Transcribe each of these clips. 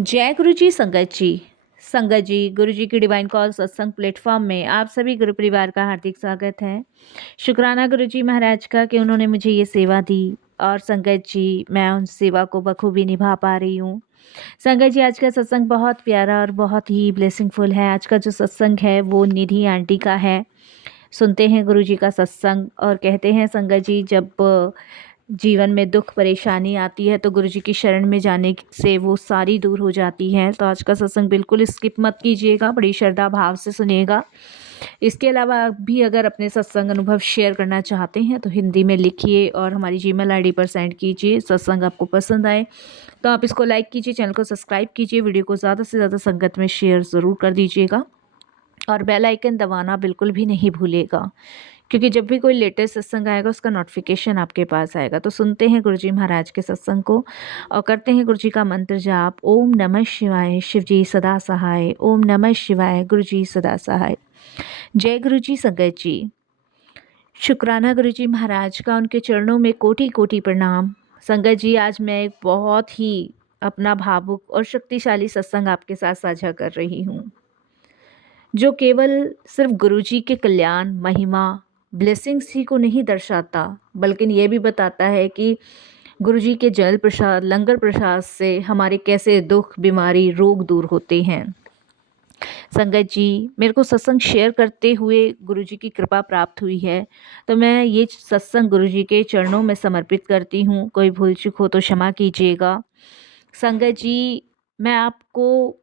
जय गुरु जी संगत जी। संगत जी, गुरु जी की डिवाइन कॉल सत्संग प्लेटफॉर्म में आप सभी गुरु परिवार का हार्दिक स्वागत है। शुक्राना गुरु जी महाराज का कि उन्होंने मुझे ये सेवा दी और संगत जी मैं उन सेवा को बखूबी निभा पा रही हूँ। संगत जी, आज का सत्संग बहुत प्यारा और बहुत ही ब्लेसिंगफुल है। आज का जो सत्संग है वो निधि आंटी का है। सुनते हैं गुरु जी का सत्संग और कहते हैं संगत जी, जब जीवन में दुख परेशानी आती है तो गुरु जी की शरण में जाने से वो सारी दूर हो जाती है। तो आज का सत्संग बिल्कुल स्किप मत कीजिएगा, बड़ी श्रद्धा भाव से सुनिएगा। इसके अलावा आप भी अगर अपने सत्संग अनुभव शेयर करना चाहते हैं तो हिंदी में लिखिए और हमारी जीमेल आईडी पर सेंड कीजिए। सत्संग आपको पसंद आए तो आप इसको लाइक कीजिए, चैनल को सब्सक्राइब कीजिए, वीडियो को ज़्यादा से ज़्यादा संगत में शेयर ज़रूर कर दीजिएगा और बेल आइकन दबाना बिल्कुल भी नहीं भूलिएगा, क्योंकि जब भी कोई लेटेस्ट सत्संग आएगा उसका नोटिफिकेशन आपके पास आएगा। तो सुनते हैं गुरुजी महाराज के सत्संग को और करते हैं गुरुजी का मंत्र जाप। ओम नमः शिवाय, शिव जी सदा सहाय। ओम नमः शिवाय, गुरुजी सदा सहाय। जय गुरुजी संगत जी। शुक्राना गुरुजी महाराज का, उनके चरणों में कोटि कोटि प्रणाम। संगत जी, आज मैं एक बहुत ही अपना भावुक और शक्तिशाली सत्संग आपके साथ साझा कर रही हूँ, जो केवल सिर्फ गुरुजी के कल्याण, महिमा, ब्लेसिंग्स ही को नहीं दर्शाता, बल्कि ये भी बताता है कि गुरुजी के जल प्रसाद, लंगर प्रसाद से हमारे कैसे दुख, बीमारी, रोग दूर होते हैं। संगत जी, मेरे को सत्संग शेयर करते हुए गुरुजी की कृपा प्राप्त हुई है, तो मैं ये सत्संग गुरुजी के चरणों में समर्पित करती हूँ। कोई भूल चूक हो तो क्षमा कीजिएगा। संगत जी, मैं आपको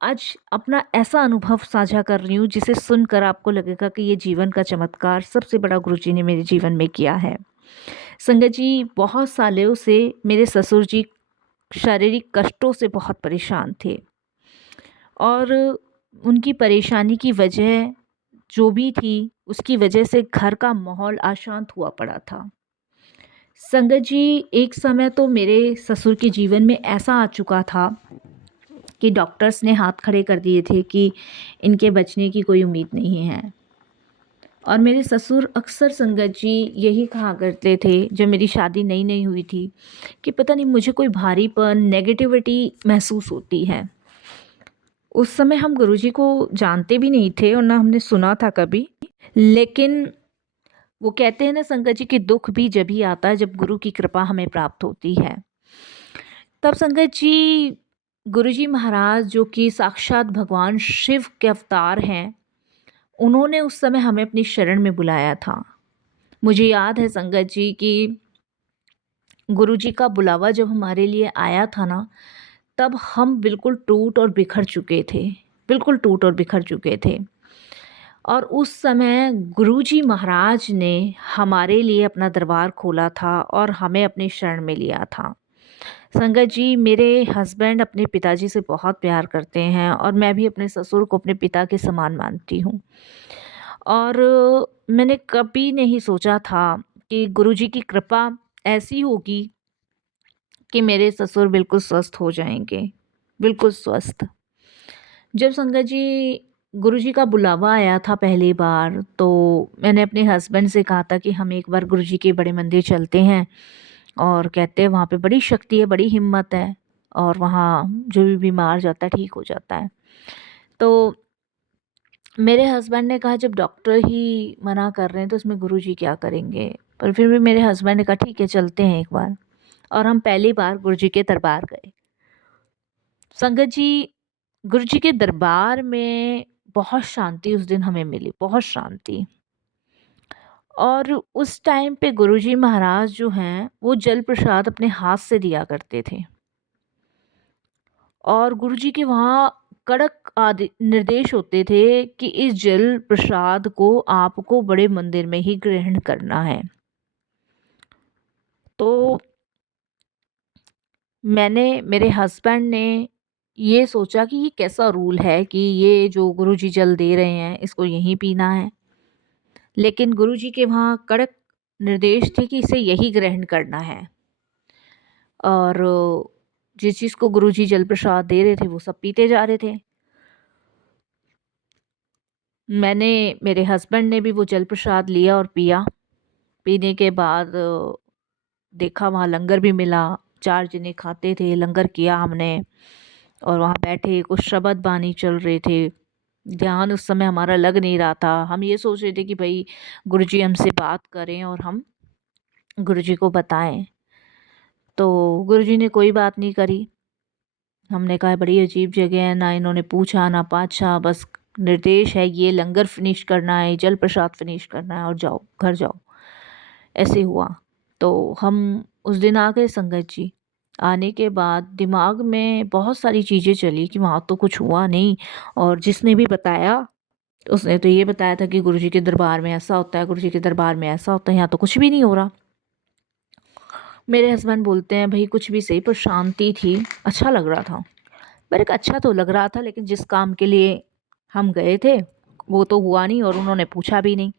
आज अपना ऐसा अनुभव साझा कर रही हूँ जिसे सुनकर आपको लगेगा कि ये जीवन का चमत्कार सबसे बड़ा गुरुजी ने मेरे जीवन में किया है। संगत जी, बहुत सालों से मेरे ससुर जी शारीरिक कष्टों से बहुत परेशान थे और उनकी परेशानी की वजह जो भी थी, उसकी वजह से घर का माहौल अशांत हुआ पड़ा था। संगत जी, एक समय तो मेरे ससुर के जीवन में ऐसा आ चुका था कि डॉक्टर्स ने हाथ खड़े कर दिए थे कि इनके बचने की कोई उम्मीद नहीं है। और मेरे ससुर अक्सर संगत जी यही कहा करते थे, जब मेरी शादी नई नई हुई थी, कि पता नहीं मुझे कोई भारीपन, नेगेटिविटी महसूस होती है। उस समय हम गुरुजी को जानते भी नहीं थे और ना हमने सुना था कभी, लेकिन वो कहते हैं ना संगत जी कि दुख भी जब ही आता है जब गुरु की कृपा हमें प्राप्त होती है। तब संगत जी, गुरुजी महाराज जो कि साक्षात भगवान शिव के अवतार हैं, उन्होंने उस समय हमें अपनी शरण में बुलाया था। मुझे याद है संगत जी कि गुरुजी का बुलावा जब हमारे लिए आया था ना, तब हम बिल्कुल टूट और बिखर चुके थे, बिल्कुल टूट और बिखर चुके थे। और उस समय गुरुजी महाराज ने हमारे लिए अपना दरबार खोला था और हमें अपनी शरण में लिया था। संगत जी, मेरे हस्बैंड अपने पिताजी से बहुत प्यार करते हैं और मैं भी अपने ससुर को अपने पिता के समान मानती हूँ। और मैंने कभी नहीं सोचा था कि गुरुजी की कृपा ऐसी होगी कि मेरे ससुर बिल्कुल स्वस्थ हो जाएंगे, बिल्कुल स्वस्थ। जब संगत जी गुरुजी का बुलावा आया था पहली बार, तो मैंने अपने हस्बैंड से कहा था कि हम एक बार गुरुजी के बड़े मंदिर चलते हैं और कहते हैं वहाँ पे बड़ी शक्ति है, बड़ी हिम्मत है और वहाँ जो भी बीमार जाता है ठीक हो जाता है। तो मेरे हस्बैंड ने कहा, जब डॉक्टर ही मना कर रहे हैं तो उसमें गुरुजी क्या करेंगे। पर फिर भी मेरे हस्बैंड ने कहा ठीक है चलते हैं एक बार, और हम पहली बार गुरुजी के दरबार गए। संगत जी, गुरुजी के दरबार में बहुत शांति उस दिन हमें मिली, बहुत शांति। और उस टाइम पे गुरुजी महाराज जो हैं वो जल प्रसाद अपने हाथ से दिया करते थे और गुरुजी के वहाँ कड़क आदि निर्देश होते थे कि इस जल प्रसाद को आपको बड़े मंदिर में ही ग्रहण करना है। तो मेरे हस्बैंड ने ये सोचा कि ये कैसा रूल है कि ये जो गुरुजी जल दे रहे हैं इसको यहीं पीना है, लेकिन गुरुजी के वहाँ कड़क निर्देश थे कि इसे यही ग्रहण करना है। और जिस चीज़ को गुरुजी जल प्रसाद दे रहे थे वो सब पीते जा रहे थे। मैंने मेरे हस्बैंड ने भी वो जल प्रसाद लिया और पिया। पीने के बाद देखा वहाँ लंगर भी मिला, 4 जने खाते थे, लंगर किया हमने और वहाँ बैठे कुछ शब्द बानी चल रहे थे। ध्यान उस समय हमारा लग नहीं रहा था। हम ये सोच रहे थे कि भाई गुरुजी हमसे बात करें और हम गुरुजी को बताएं। तो गुरुजी ने कोई बात नहीं करी। हमने कहा बड़ी अजीब जगह है, ना इन्होंने पूछा ना पाछा, बस निर्देश है ये लंगर फिनिश करना है, जल प्रसाद फिनिश करना है और जाओ घर जाओ। ऐसे हुआ। तो हम उस दिन आ गए संगत जी। आने के बाद दिमाग में बहुत सारी चीज़ें चली कि वहाँ तो कुछ हुआ नहीं, और जिसने भी बताया उसने तो ये बताया था कि गुरुजी के दरबार में ऐसा होता है, गुरुजी के दरबार में ऐसा होता है, यहाँ तो कुछ भी नहीं हो रहा। मेरे हस्बैंड बोलते हैं भाई कुछ भी सही पर शांति थी, अच्छा लग रहा था। पर एक अच्छा तो लग रहा था, लेकिन जिस काम के लिए हम गए थे वो तो हुआ नहीं और उन्होंने पूछा भी नहीं।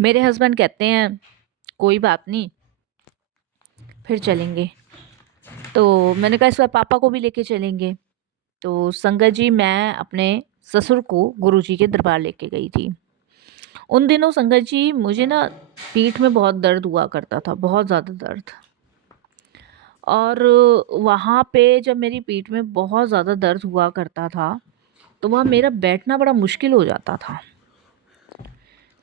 मेरे हस्बैंड कहते हैं कोई बात नहीं, फिर चलेंगे। तो मैंने कहा इस बार पापा को भी लेके चलेंगे। तो संगत जी मैं अपने ससुर को गुरुजी के दरबार लेके गई थी। उन दिनों संगत जी मुझे ना पीठ में बहुत दर्द हुआ करता था, बहुत ज़्यादा दर्द। और वहाँ पे जब मेरी पीठ में बहुत ज़्यादा दर्द हुआ करता था तो वहाँ मेरा बैठना बड़ा मुश्किल हो जाता था।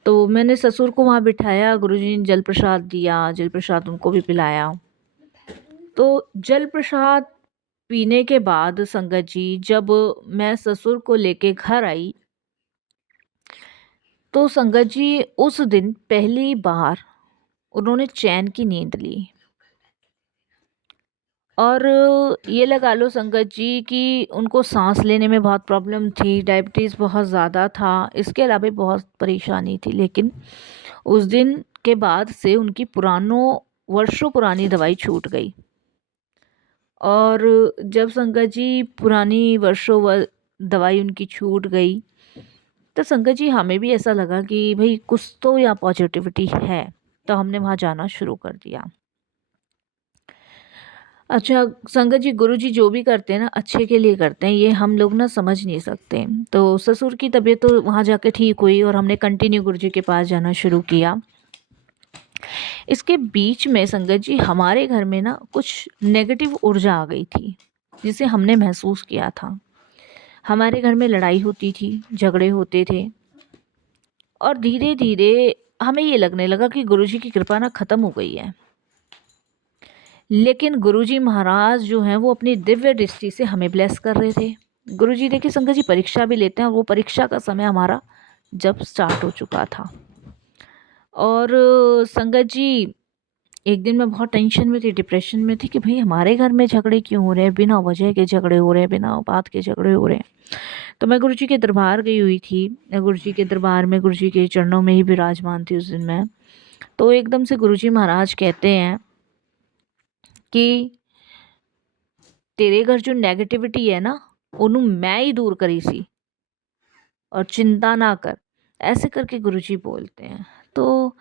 तो मैंने ससुर को वहाँ बिठाया, गुरुजी ने जल प्रसाद दिया, जल प्रसाद उनको भी पिलाया। तो जल प्रसाद पीने के बाद संगत जी जब मैं ससुर को लेके घर आई तो संगत जी उस दिन पहली बार उन्होंने चैन की नींद ली। और ये लगा लो संगत जी कि उनको सांस लेने में बहुत प्रॉब्लम थी, डायबिटीज़ बहुत ज़्यादा था, इसके अलावा भी बहुत परेशानी थी। लेकिन उस दिन के बाद से उनकी पुरानों वर्षों पुरानी दवाई छूट गई। और जब संगत जी पुरानी वर्षों दवाई उनकी छूट गई तो संगत जी हमें भी ऐसा लगा कि भाई कुछ तो यहाँ पॉजिटिविटी है। तो हमने वहाँ जाना शुरू कर दिया। अच्छा संगत जी गुरुजी जो भी करते हैं ना अच्छे के लिए करते हैं, ये हम लोग ना समझ नहीं सकते। तो ससुर की तबीयत तो वहाँ जाके ठीक हुई और हमने कंटिन्यू गुरुजी के पास जाना शुरू किया। इसके बीच में संगत जी हमारे घर में ना कुछ नेगेटिव ऊर्जा आ गई थी जिसे हमने महसूस किया था। हमारे घर में लड़ाई होती थी, झगड़े होते थे और धीरे धीरे हमें ये लगने लगा कि गुरुजी की कृपा ना ख़त्म हो गई है। लेकिन गुरुजी महाराज जो हैं वो अपनी दिव्य दृष्टि से हमें ब्लेस कर रहे थे। गुरुजी देखिए संगत जी परीक्षा भी लेते हैं और वो परीक्षा का समय हमारा जब स्टार्ट हो चुका था। और संगत जी एक दिन मैं बहुत टेंशन में थी, डिप्रेशन में थी कि भाई हमारे घर में झगड़े क्यों हो रहे हैं, बिना वजह के झगड़े हो रहे हैं, बिना बात के झगड़े हो रहे हैं। तो मैं गुरुजी के दरबार गई हुई थी। गुरुजी के दरबार में गुरुजी के चरणों में ही विराजमान थी उस दिन मैं। तो एकदम से गुरुजी महाराज कहते हैं कि तेरे घर जो नेगेटिविटी है ना ओनू मैं ही दूर करी सी और चिंता ना कर, ऐसे करके गुरुजी बोलते हैं। तो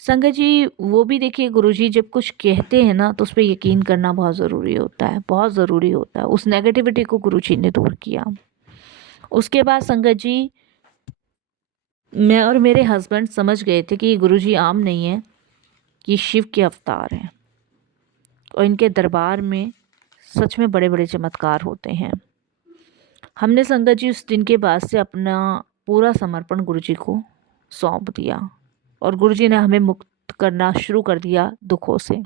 संगत जी वो भी देखिए गुरुजी जब कुछ कहते हैं ना तो उस पर यकीन करना बहुत ज़रूरी होता है, बहुत ज़रूरी होता है। उस नेगेटिविटी को गुरुजी ने दूर किया। उसके बाद संगत जी मैं और मेरे हस्बैंड समझ गए थे कि ये गुरुजी आम नहीं है, ये शिव के अवतार हैं और इनके दरबार में सच में बड़े बड़े चमत्कार होते हैं। हमने संगत जी उस दिन के बाद से अपना पूरा समर्पण गुरुजी को सौंप दिया और गुरुजी ने हमें मुक्त करना शुरू कर दिया दुखों से।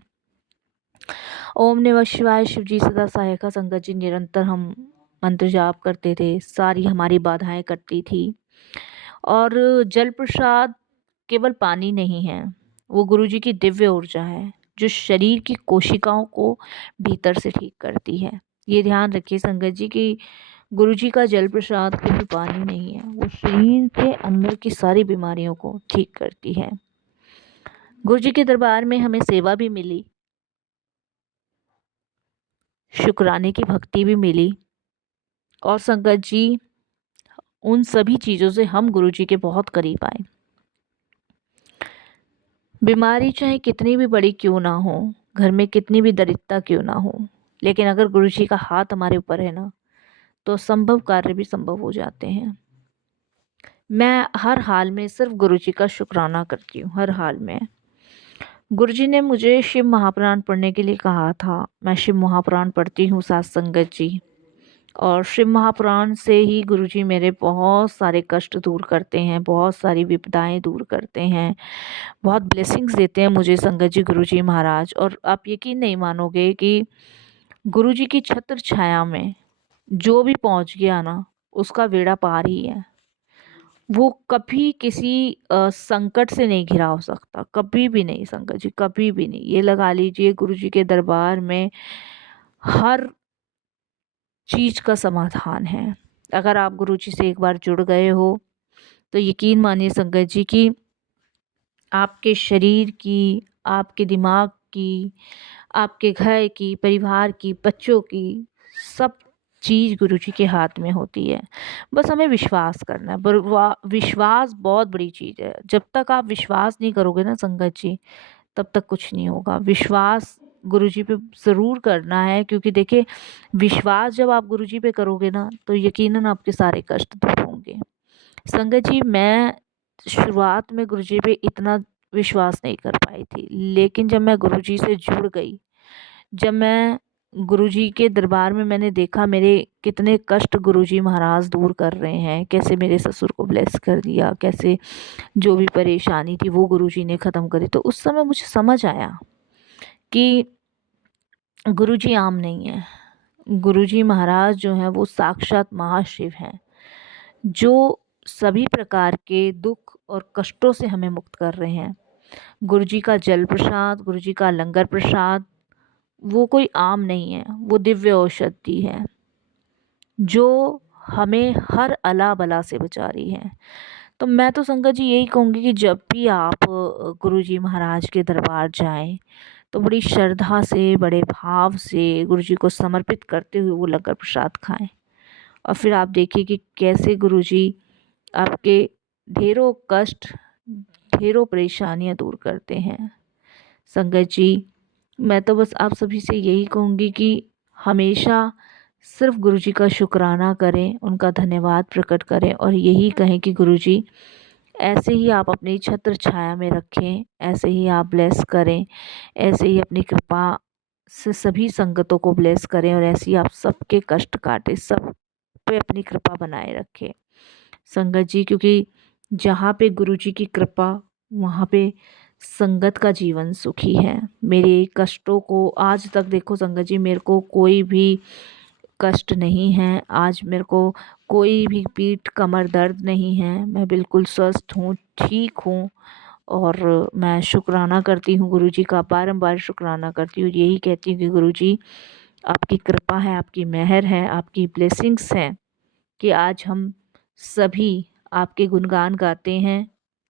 ओम नमः शिवाय, शिव जी सदा सहायका। संगत जी निरंतर हम मंत्र जाप करते थे, सारी हमारी बाधाएं कटती थी। और जल प्रसाद केवल पानी नहीं है, वो गुरुजी की दिव्य ऊर्जा है जो शरीर की कोशिकाओं को भीतर से ठीक करती है। ये ध्यान रखिए संगत जी कि गुरुजी का जल प्रसाद केवल पानी नहीं है, वो शरीर के अंदर की सारी बीमारियों को ठीक करती है। गुरुजी के दरबार में हमें सेवा भी मिली, शुक्राने की भक्ति भी मिली और संगत जी उन सभी चीज़ों से हम गुरुजी के बहुत करीब आए। बीमारी चाहे कितनी भी बड़ी क्यों ना हो, घर में कितनी भी दरिद्रता क्यों ना हो, लेकिन अगर गुरुजी का हाथ हमारे ऊपर है ना तो संभव कार्य भी संभव हो जाते हैं। मैं हर हाल में सिर्फ गुरुजी का शुक्राना करती हूँ, हर हाल में। गुरुजी ने मुझे शिव महापुराण पढ़ने के लिए कहा था, मैं शिव महापुराण पढ़ती हूँ साथ संगत जी। और शिव महापुराण से ही गुरुजी मेरे बहुत सारे कष्ट दूर करते हैं, बहुत सारी विपदाएं दूर करते हैं, बहुत ब्लेसिंग्स देते हैं मुझे संगत जी गुरुजी महाराज। और आप यकीन नहीं मानोगे कि गुरुजी की छत्र छाया में जो भी पहुंच गया ना, उसका बेड़ा पार ही है। वो कभी किसी संकट से नहीं घिरा हो सकता, कभी भी नहीं संगत जी, कभी भी नहीं। ये लगा लीजिए गुरुजी के दरबार में हर चीज का समाधान है। अगर आप गुरुजी से एक बार जुड़ गए हो तो यकीन मानिए संगत जी कि आपके शरीर की, आपके दिमाग की, आपके घर की, परिवार की, बच्चों की, सब चीज़ गुरुजी के हाथ में होती है। बस हमें विश्वास करना है। विश्वास बहुत बड़ी चीज़ है। जब तक आप विश्वास नहीं करोगे ना संगत जी, तब तक कुछ नहीं होगा। विश्वास गुरुजी पे ज़रूर करना है, क्योंकि देखिए विश्वास जब आप गुरुजी पे करोगे ना, तो यकीनन आपके सारे कष्ट दूर होंगे। संगत जी, मैं शुरुआत में गुरुजी पे इतना विश्वास नहीं कर पाई थी, लेकिन जब मैं गुरुजी से जुड़ गई, जब मैं गुरुजी के दरबार में मैंने देखा मेरे कितने कष्ट गुरुजी महाराज दूर कर रहे हैं, कैसे मेरे ससुर को ब्लेस कर दिया, कैसे जो भी परेशानी थी वो गुरुजी ने ख़त्म करी, तो उस समय मुझे समझ आया कि गुरुजी आम नहीं है। गुरुजी महाराज जो हैं वो साक्षात महाशिव हैं, जो सभी प्रकार के दुख और कष्टों से हमें मुक्त कर रहे हैं। गुरुजी का जल प्रसाद, गुरुजी का लंगर प्रसाद, वो कोई आम नहीं है, वो दिव्य औषधि है जो हमें हर अला बला से बचा रही है। तो मैं तो संगत जी यही कहूँगी कि जब भी आप गुरुजी महाराज के दरबार जाएं, तो बड़ी श्रद्धा से, बड़े भाव से गुरुजी को समर्पित करते हुए वो लंगर प्रसाद खाएं। और फिर आप देखिए कि कैसे गुरुजी आपके ढेरों कष्ट, ढेरों परेशानियां दूर करते हैं। संगत जी, मैं तो बस आप सभी से यही कहूँगी कि हमेशा सिर्फ गुरुजी का शुक्राना करें, उनका धन्यवाद प्रकट करें और यही कहें कि गुरुजी ऐसे ही आप अपनी छत्र छाया में रखें, ऐसे ही आप ब्लेस करें, ऐसे ही अपनी कृपा से सभी संगतों को ब्लेस करें और ऐसे ही आप सबके कष्ट काटें, सब पे अपनी कृपा बनाए रखें संगत जी। क्योंकि जहाँ पे गुरुजी की कृपा, वहाँ पे संगत का जीवन सुखी है। मेरे कष्टों को आज तक देखो संगत जी, मेरे को कोई भी कष्ट नहीं है। आज मेरे को कोई भी पीठ कमर दर्द नहीं है, मैं बिल्कुल स्वस्थ हूँ, ठीक हूँ। और मैं शुक्राना करती हूँ गुरुजी का, बारंबार शुक्राना करती हूँ। यही कहती हूँ कि गुरुजी आपकी कृपा है, आपकी मेहर है, आपकी ब्लेसिंग्स हैं कि आज हम सभी आपके गुणगान गाते हैं